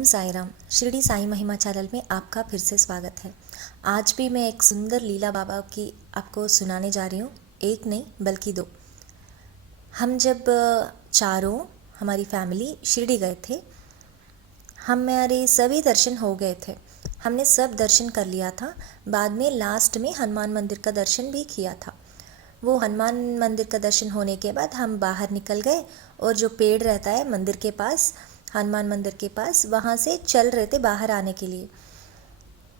ओम साई राम। शिरडी साई महिमा चैनल में आपका फिर से स्वागत है। आज भी मैं एक सुंदर लीला बाबा की आपको सुनाने जा रही हूँ। एक नहीं बल्कि दो। हम जब चारों हमारी फैमिली शिरडी गए थे, हमारे सभी दर्शन हो गए थे। हमने सब दर्शन कर लिया था। बाद में लास्ट में हनुमान मंदिर का दर्शन भी किया था। वो हनुमान मंदिर का दर्शन होने के बाद हम बाहर निकल गए और जो पेड़ रहता है मंदिर के पास, हनुमान मंदिर के पास, वहाँ से चल रहे थे बाहर आने के लिए।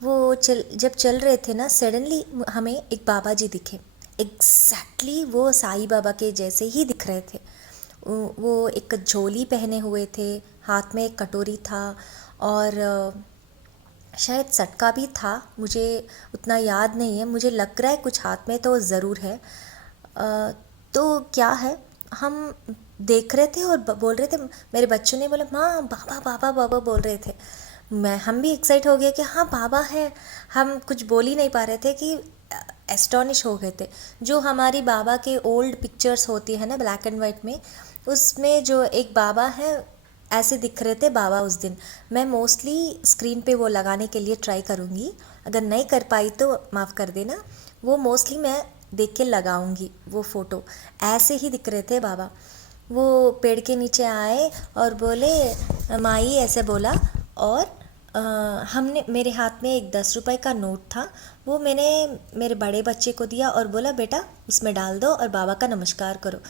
वो जब चल रहे थे ना, सडनली हमें एक बाबा जी दिखे। एग्जैक्टली वो साईं बाबा के जैसे ही दिख रहे थे। वो एक झोली पहने हुए थे, हाथ में एक कटोरी था और शायद सटका भी था। मुझे उतना याद नहीं है, मुझे लग रहा है कुछ हाथ में तो ज़रूर है। तो क्या है, हम देख रहे थे और बोल रहे थे। मेरे बच्चों ने बोला माँ बाबा बाबा बाबा बोल रहे थे। हम भी एक्साइट हो गए कि हाँ बाबा है। हम कुछ बोल ही नहीं पा रहे थे कि एस्टॉनिश हो गए थे। जो हमारी बाबा के ओल्ड पिक्चर्स होती है ना, ब्लैक एंड वाइट में, उसमें जो एक बाबा है ऐसे दिख रहे थे बाबा उस दिन। मैं मोस्टली स्क्रीन पे वो लगाने के लिए ट्राई करूँगी, अगर नहीं कर पाई तो माफ़ कर देना। वो मोस्टली मैं देख के लगाऊंगी वो फ़ोटो। ऐसे ही दिख रहे थे बाबा। वो पेड़ के नीचे आए और बोले माई, ऐसे बोला। और हमने, मेरे हाथ में एक 10 रुपए का नोट था, वो मैंने मेरे बड़े बच्चे को दिया और बोला बेटा उसमें डाल दो और बाबा का नमस्कार करो।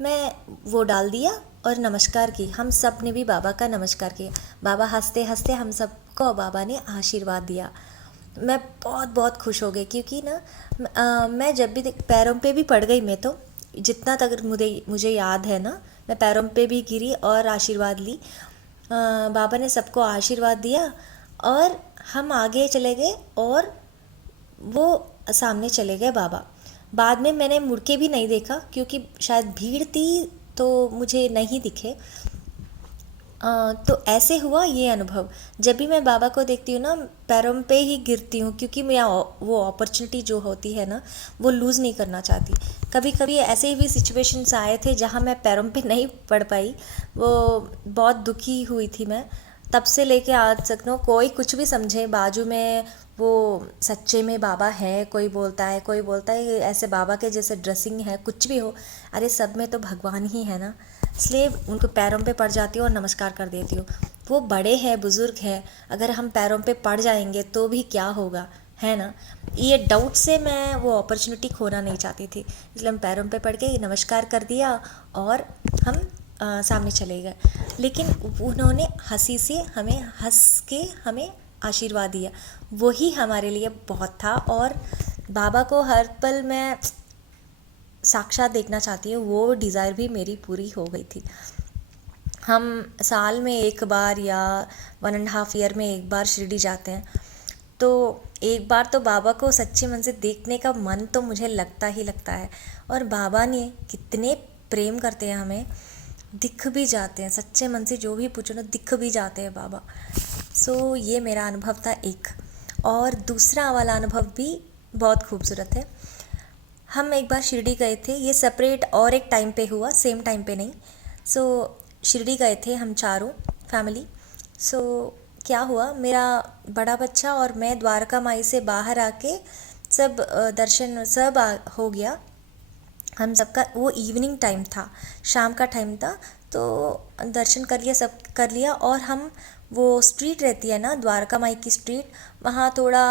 मैं वो डाल दिया और नमस्कार की। हम सब ने भी बाबा का नमस्कार किया। बाबा हंसते हंसते हम सबको बाबा ने आशीर्वाद दिया। मैं बहुत बहुत खुश हो गई क्योंकि ना मैं जब भी पैरों पे भी पड़ गई। मैं तो जितना तक मुझे याद है ना, मैं पैरों पे भी गिरी और आशीर्वाद ली। बाबा ने सबको आशीर्वाद दिया और हम आगे चले गए और वो सामने चले गए बाबा। बाद में मैंने मुड़ के भी नहीं देखा क्योंकि शायद भीड़ थी तो मुझे नहीं दिखे। तो ऐसे हुआ ये अनुभव। जब भी मैं बाबा को देखती हूँ ना, पैरों पे ही गिरती हूँ क्योंकि मैं वो अपॉर्चुनिटी जो होती है ना, वो लूज़ नहीं करना चाहती। कभी कभी ऐसे भी सिचुएशंस आए थे जहाँ मैं पैरों पे नहीं पड़ पाई। वो बहुत दुखी हुई थी मैं। तब से लेके आज तक ना, कोई कुछ भी समझे, बाजू में वो सच्चे में बाबा है, कोई बोलता है, कोई बोलता है ऐसे बाबा के जैसे ड्रेसिंग है, कुछ भी हो, अरे सब में तो भगवान ही है ना। इसलिए उनको पैरों पे पड़ जाती हूँ और नमस्कार कर देती हूँ। वो बड़े हैं, बुज़ुर्ग हैं, अगर हम पैरों पे पड़ जाएंगे तो भी क्या होगा, है ना। ये डाउट से मैं वो अपॉर्चुनिटी खोना नहीं चाहती थी, इसलिए हम पैरों पे पड़ के नमस्कार कर दिया और हम सामने चले गए। लेकिन उन्होंने हंसी से हमें, हंस के हमें आशीर्वाद दिया। वही हमारे लिए बहुत था। और बाबा को हर पल मैं साक्षात देखना चाहती हूँ, वो डिज़ायर भी मेरी पूरी हो गई थी। हम साल में एक बार या 1.5 ईयर में एक बार शिरडी जाते हैं, तो एक बार तो बाबा को सच्चे मन से देखने का मन तो मुझे लगता ही लगता है। और बाबा ने कितने प्रेम करते हैं हमें, दिख भी जाते हैं सच्चे मन से, जो भी पूछो ना दिख भी जाते हैं बाबा। सो ये मेरा अनुभव था एक। और दूसरा वाला अनुभव भी बहुत खूबसूरत है। हम एक बार शिरडी गए थे, ये सेपरेट और एक टाइम पे हुआ, सेम टाइम पे नहीं। शिरडी गए थे हम चारों फैमिली। क्या हुआ, मेरा बड़ा बच्चा और मैं द्वारका माई से बाहर आके सब दर्शन सब हो गया हम सबका। वो इवनिंग टाइम था, शाम का टाइम था। तो दर्शन कर लिया, सब कर लिया। और हम वो स्ट्रीट रहती है ना, द्वारका माई की स्ट्रीट, वहाँ थोड़ा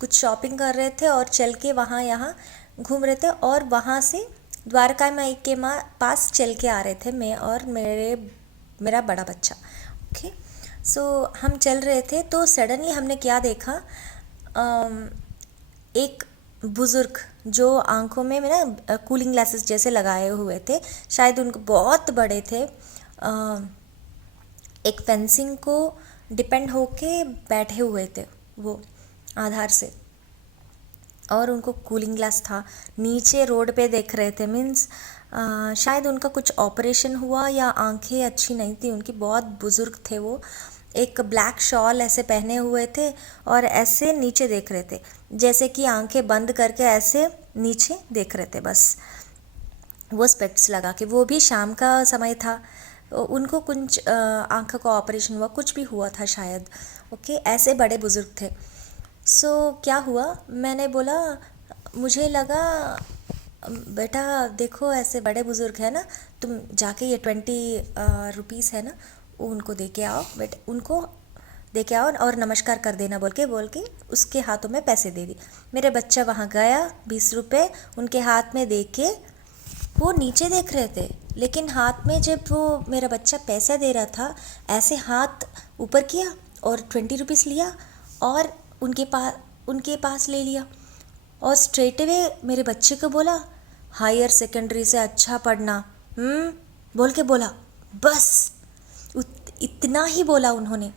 कुछ शॉपिंग कर रहे थे और चल के वहाँ यहाँ घूम रहे थे। और वहाँ से द्वारका माई के पास चल के आ रहे थे मैं और मेरा बड़ा बच्चा। ओके, हम चल रहे थे तो सडनली हमने क्या देखा, एक बुज़ुर्ग जो आंखों में ना कूलिंग ग्लासेस जैसे लगाए हुए थे, शायद उनको बहुत बड़े थे, एक फेंसिंग को डिपेंड होके बैठे हुए थे वो आधार से, और उनको कूलिंग ग्लास था। नीचे रोड पे देख रहे थे, मीन्स शायद उनका कुछ ऑपरेशन हुआ या आंखें अच्छी नहीं थी उनकी। बहुत बुज़ुर्ग थे वो। एक ब्लैक शॉल ऐसे पहने हुए थे और ऐसे नीचे देख रहे थे, जैसे कि आंखें बंद करके ऐसे नीचे देख रहे थे बस। वो स्पेक्ट्स लगा के, वो भी शाम का समय था। उनको कुछ आँखों का ऑपरेशन हुआ, कुछ भी हुआ था शायद। ओके, ऐसे बड़े बुज़ुर्ग थे। सो क्या हुआ, मैंने बोला, मुझे लगा बेटा देखो ऐसे बड़े बुज़ुर्ग हैं ना, तुम जाके ये 20 रुपीज़ है ना, वो उनको दे के आओ बेटा, उनको दे के आओ और नमस्कार कर देना बोल के उसके हाथों में पैसे दे दी। मेरे बच्चा वहाँ गया, 20 रुपये उनके हाथ में दे के, वो नीचे देख रहे थे, लेकिन हाथ में जब वो मेरा बच्चा पैसा दे रहा था, ऐसे हाथ ऊपर किया और 20 रुपीज़ लिया और उनके पास ले लिया और स्ट्रेट अवे मेरे बच्चे को बोला, हायर सेकेंडरी से अच्छा पढ़ना, बोल के बोला। बस इतना ही बोला उन्होंने।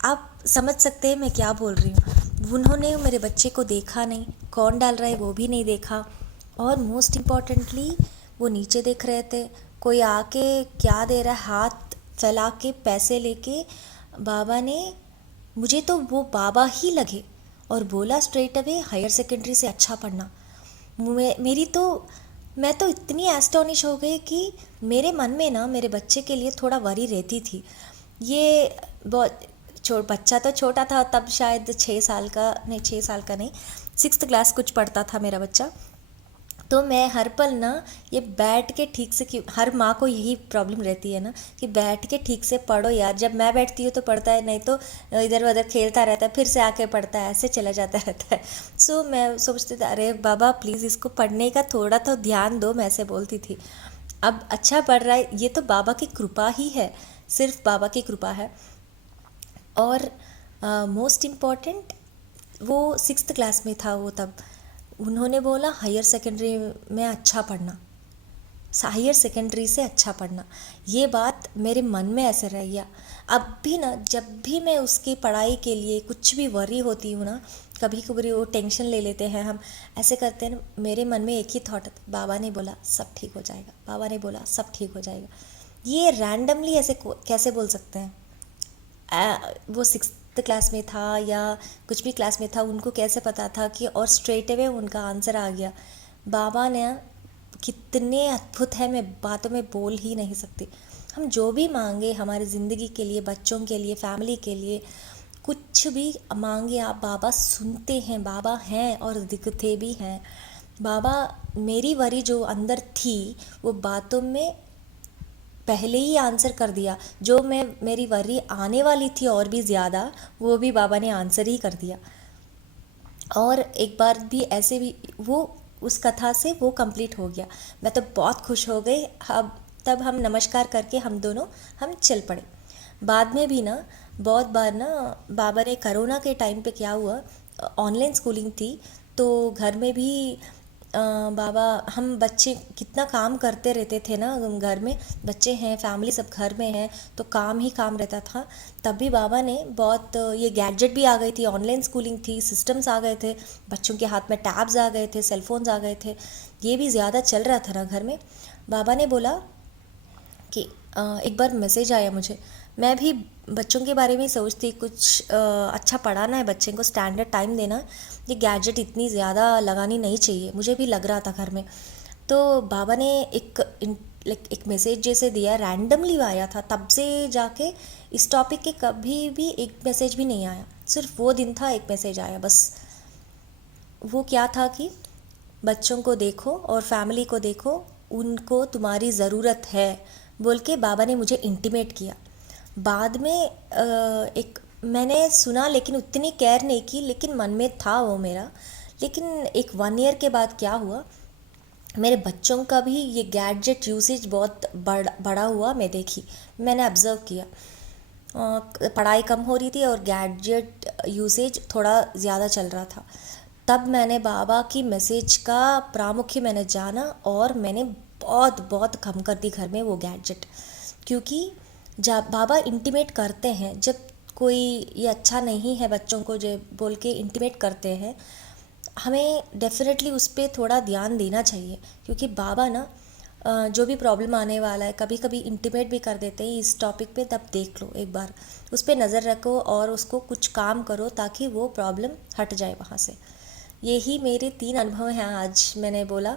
आप समझ सकते हैं मैं क्या बोल रही हूँ। उन्होंने मेरे बच्चे को देखा नहीं, कौन डाल रहा है वो भी नहीं देखा, और मोस्ट इम्पॉर्टेंटली वो नीचे देख रहे थे। कोई आके क्या दे रहा है, हाथ फैला के पैसे लेके बाबा ने, मुझे तो वो बाबा ही लगे, और बोला स्ट्रेट अवे हायर सेकेंडरी से अच्छा पढ़ना। मैं तो इतनी एस्टोनिश हो गई कि मेरे मन में ना मेरे बच्चे के लिए थोड़ा वरी रहती थी। ये बहुत बच्चा तो छोटा था तब, शायद 6 साल का नहीं, 6 साल का नहीं, 6th क्लास कुछ पढ़ता था मेरा बच्चा। तो मैं हर पल ना ये बैठ के ठीक से, क्यों हर माँ को यही प्रॉब्लम रहती है ना कि बैठ के ठीक से पढ़ो यार। जब मैं बैठती हूँ तो पढ़ता है, नहीं तो इधर उधर खेलता रहता है, फिर से आके पढ़ता है, ऐसे चला जाता रहता है। सो मैं सोचती थी, अरे बाबा प्लीज़ इसको पढ़ने का थोड़ा तो ध्यान दो, मैं ऐसे बोलती थी। अब अच्छा पढ़ रहा है, ये तो बाबा की कृपा ही है, सिर्फ बाबा की कृपा है। और मोस्ट इम्पॉर्टेंट, वो 6th क्लास में था वो तब। उन्होंने बोला हायर सेकेंडरी में अच्छा पढ़ना, हायर सेकेंडरी से अच्छा पढ़ना। ये बात मेरे मन में ऐसे रह गया। अब भी ना, जब भी मैं उसकी पढ़ाई के लिए कुछ भी वरी होती हूँ ना, कभी कभी वो टेंशन ले लेते हैं हम, ऐसे करते हैं, मेरे मन में एक ही थॉट, बाबा ने बोला सब ठीक हो जाएगा, बाबा ने बोला सब ठीक हो जाएगा। ये रैंडमली ऐसे कैसे बोल सकते हैं? वो 6th क्लास में था या कुछ भी क्लास में था, उनको कैसे पता था कि, और स्ट्रेट अवे उनका आंसर आ गया। बाबा ने कितने अद्भुत है, मैं बातों में बोल ही नहीं सकती। हम जो भी मांगे हमारी ज़िंदगी के लिए, बच्चों के लिए, फैमिली के लिए, कुछ भी मांगे आप, बाबा सुनते हैं, बाबा हैं और दिखते भी हैं। बाबा मेरी वरी जो अंदर थी वो बातों में पहले ही आंसर कर दिया। जो मेरी वरी आने वाली थी और भी ज़्यादा, वो भी बाबा ने आंसर ही कर दिया। और एक बार भी ऐसे भी वो उस कथा से वो कंप्लीट हो गया। मैं तो बहुत खुश हो गई। अब तब हम नमस्कार करके हम दोनों चल पड़े। बाद में भी ना बहुत बार ना बाबा ने, कोरोना के टाइम पे क्या हुआ, ऑनलाइन स्कूलिंग थी तो घर में भी बाबा, हम बच्चे कितना काम करते रहते थे ना, घर में बच्चे हैं, फैमिली सब घर में है, तो काम ही काम रहता था। तब भी बाबा ने बहुत, ये गैजेट भी आ गई थी, ऑनलाइन स्कूलिंग थी, सिस्टम्स आ गए थे, बच्चों के हाथ में टैब्स आ गए थे, सेलफोन्स आ गए थे, ये भी ज़्यादा चल रहा था ना घर में। बाबा ने बोला कि एक बार मैसेज आया मुझे, मैं भी बच्चों के बारे में सोचती, कुछ अच्छा पढ़ाना है, बच्चे को स्टैंडर्ड टाइम देना, ये गैजेट इतनी ज़्यादा लगानी नहीं चाहिए, मुझे भी लग रहा था घर में। तो बाबा ने एक मैसेज जैसे दिया, रैंडमली आया था, तब से जाके इस टॉपिक के कभी भी एक मैसेज भी नहीं आया, सिर्फ वो दिन था एक मैसेज आया बस। वो क्या था कि बच्चों को देखो और फैमिली को देखो, उनको तुम्हारी ज़रूरत है, बोल के बाबा ने मुझे इंटीमेट किया। बाद में एक मैंने सुना, लेकिन उतनी केयर नहीं की, लेकिन मन में था वो मेरा। लेकिन एक 1 ईयर के बाद क्या हुआ, मेरे बच्चों का भी ये गैजेट यूसेज बहुत बड़ा हुआ, मैंने ऑब्ज़र्व किया। पढ़ाई कम हो रही थी और गैजेट यूसेज थोड़ा ज़्यादा चल रहा था। तब मैंने बाबा की मैसेज का प्रामुख्य मैंने जाना और मैंने बहुत बहुत कम कर दी घर में वो गैजेट। क्योंकि जब बाबा इंटीमेट करते हैं, जब कोई ये अच्छा नहीं है बच्चों को जो बोल के इंटीमेट करते हैं, हमें डेफिनेटली उस पर थोड़ा ध्यान देना चाहिए। क्योंकि बाबा ना जो भी प्रॉब्लम आने वाला है, कभी कभी इंटीमेट भी कर देते हैं इस टॉपिक पे, तब देख लो एक बार, उस पर नज़र रखो और उसको कुछ काम करो ताकि वो प्रॉब्लम हट जाए वहाँ से। यही मेरे 3 अनुभव हैं आज मैंने बोला।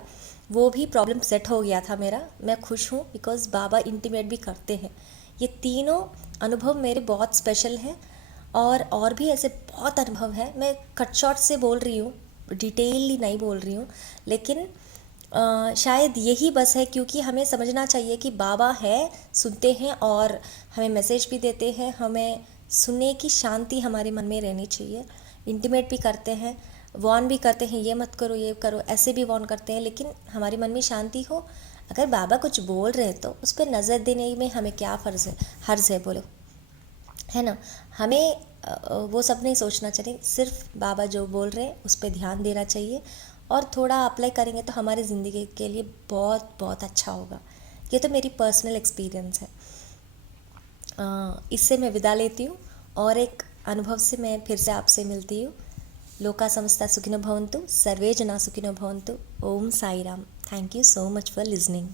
वो भी प्रॉब्लम सेट हो गया था मेरा। मैं खुश हूँ बिकॉज़ बाबा इंटीमेट भी करते हैं। ये तीनों अनुभव मेरे बहुत स्पेशल हैं और भी ऐसे बहुत अनुभव हैं। मैं कट शॉर्ट से बोल रही हूँ, डिटेलली नहीं बोल रही हूँ, लेकिन शायद यही बस है, क्योंकि हमें समझना चाहिए कि बाबा है, सुनते हैं और हमें मैसेज भी देते हैं। हमें सुनने की शांति हमारे मन में रहनी चाहिए। इंटीमेट भी करते हैं, वॉर्न भी करते हैं, ये मत करो, ये करो, ऐसे भी वॉर्न करते हैं, लेकिन हमारे मन में शांति हो। अगर बाबा कुछ बोल रहे हैं तो उस पर नज़र देने में हमें क्या फ़र्ज़ है, हर्ज़ है बोलो, है ना। हमें वो सब नहीं सोचना चाहिए, सिर्फ बाबा जो बोल रहे हैं उस पर ध्यान देना चाहिए और थोड़ा अप्लाई करेंगे तो हमारी ज़िंदगी के लिए बहुत बहुत अच्छा होगा। ये तो मेरी पर्सनल एक्सपीरियंस है। इससे मैं विदा लेती हूँ और एक अनुभव से मैं फिर से आपसे मिलती हूँ। लोका समस्ता सुखिनो भवन्तु, सर्वे जना सुखिनो भवन्तु। Om Sai Ram. Thank you so much for listening.